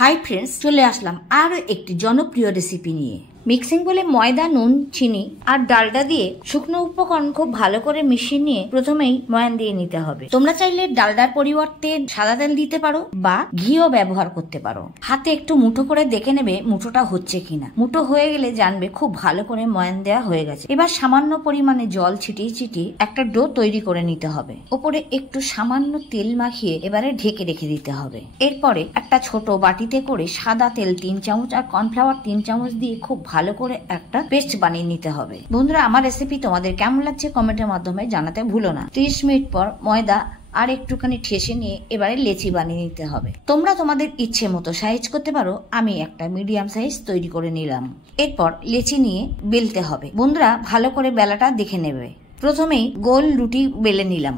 Hi friends, চলে আসলাম আরো একটি জনপ্রিয় রেসিপি নিয়ে। মিক্সিং বলে ময়দা, নুন, চিনি আর ডালডা দিয়ে শুকনো উপকরণ খুব ভালো করে মিশিয়ে নিয়ে প্রথমেই ময়ান দিয়ে নিতে হবে। তোমরা চাইলে ডালডার পরিবর্তে সাদা তেল দিতে পারো বা ঘিও ব্যবহার করতে পারো। হাতে একটু মুঠো করে দেখে নেবে মুঠোটা হচ্ছে কিনা। মুঠো হয়ে গেলে জানবে খুব ভালো করে ময়ান দেওয়া হয়ে গেছে। এবার সামান্য পরিমাণে জল ছিটিয়ে ছিটিয়ে একটা ডো তৈরি করে নিতে হবে। ওপরে একটু সামান্য তেল মাখিয়ে এবারে ঢেকে রেখে দিতে হবে। এরপরে একটা ছোট বাটিতে করে সাদা তেল 3 চামচ আর কর্নফ্লাওয়ার 3 চামচ দিয়ে খুব ভালো করে একটা পেস্ট বানিয়ে নিতে হবে। বন্ধুরা, আমার রেসিপি তোমাদের কেমন লাগছে কমেন্টের মাধ্যমে জানাতে ভুলো না। 30 মিনিট পর ময়দা আর একটুখানি ঠেসে নিয়ে এবারে লেচি বানিয়ে নিতে হবে। তোমরা তোমাদের ইচ্ছে মতো সাইজ করতে পারো। আমি একটা মিডিয়াম সাইজ তৈরি করে নিলাম। এরপর লেচি নিয়ে বেলতে হবে। বন্ধুরা, ভালো করে বেলাটা দেখে নেবে। প্রথমেই গোল রুটি বেলে নিলাম।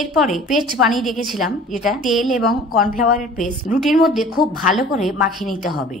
এরপরে পেস্ট বানিয়ে রেখেছিলাম, যেটা তেল এবং কর্নফ্লাওয়ারের পেস্ট, রুটির মধ্যে খুব ভালো করে মাখিয়ে নিতে হবে।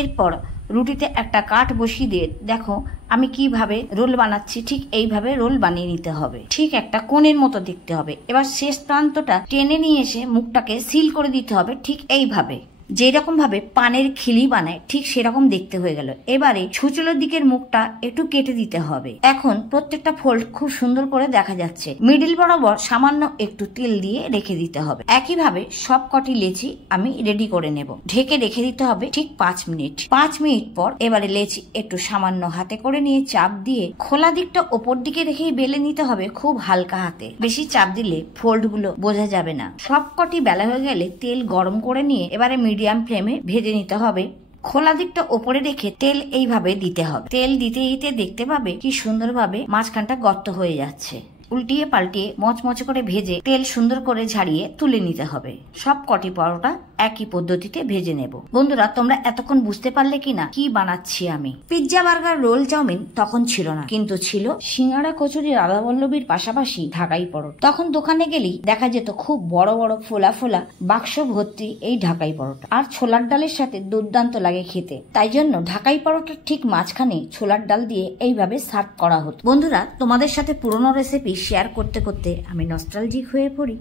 এরপর রুটিতে একটা কাঠ বসিয়ে দিয়ে দেখো আমি কিভাবে রোল বানাচ্ছি, ঠিক এইভাবে রোল বানিয়ে নিতে হবে। ঠিক একটা কোণের মতো দেখতে হবে। এবার শেষ প্রান্তটা টেনে নিয়ে এসে মুখটাকে সিল করে দিতে হবে, ঠিক এইভাবে যেরকম ভাবে পানের খিলি বানায় ঠিক সেরকম দেখতে হয়ে গেল। এবারে ছুঁচলোর দিকের মুখটা একটু কেটে দিতে হবে। এখন প্রত্যেকটা ফোল্ড খুব সুন্দর করে দেখা যাচ্ছে। মিডিল বরাবর সামান্য একটু তেল দিয়ে রেখে দিতে হবে। একইভাবে সব কটি লেচি আমি রেডি করে নেব। ঢেকে রেখে দিতে হবে ঠিক 5 মিনিট। 5 মিনিট পর এবারে লেচি একটু সামান্য হাতে করে নিয়ে চাপ দিয়ে খোলা দিকটা ওপর দিকে রেখেই বেলে নিতে হবে, খুব হালকা হাতে। বেশি চাপ দিলে ফোল্ড গুলো বোঝা যাবে না। সব কটি বেলা হয়ে গেলে তেল গরম করে নিয়ে এবারে মিডিয়াম ফ্লেমে ভেজে নিতে হবে। খোলা দিকটা ওপরে রেখে তেল এইভাবে দিতে হবে। তেল দিতে দিতে দেখতে পাবে কি সুন্দরভাবে মাঝখানটা গর্ত হয়ে যাচ্ছে। উল্টিয়ে পাল্টিয়ে মচমচে করে ভেজে তেল সুন্দর করে ঝাড়িয়ে তুলে নিতে হবে। সব কটি পরোটা একই পদ্ধতিতে ভেজে নেব। বন্ধুরা, তোমরা এতক্ষণ বুঝতে পারলে কিনা কি বানাচ্ছি আমি। পিৎজা, বার্গার, রোল, চাউমিন তখন ছিল না, কিন্তু ছিল সিঙ্গাড়া, কচুরি, রাধাবল্লভীর পাশাপাশি ঢাকাই পরোটা। তখন দোকানে গেলেই দেখা যেত খুব বড় বড় ফোলা ফোলা বাক্স ভর্তি এই ঢাকাই পরোটা। আর ছোলার ডালের সাথে দুর্দান্ত লাগে খেতে। তাই জন্য ঢাকাই পরোটার ঠিক মাঝখানে ছোলার ডাল দিয়ে এইভাবে সার্ভ করা হতো। বন্ধুরা, তোমাদের সাথে পুরনো রেসিপি শেয়ার করতে করতে আমি নস্টালজিক হয়ে পড়ি।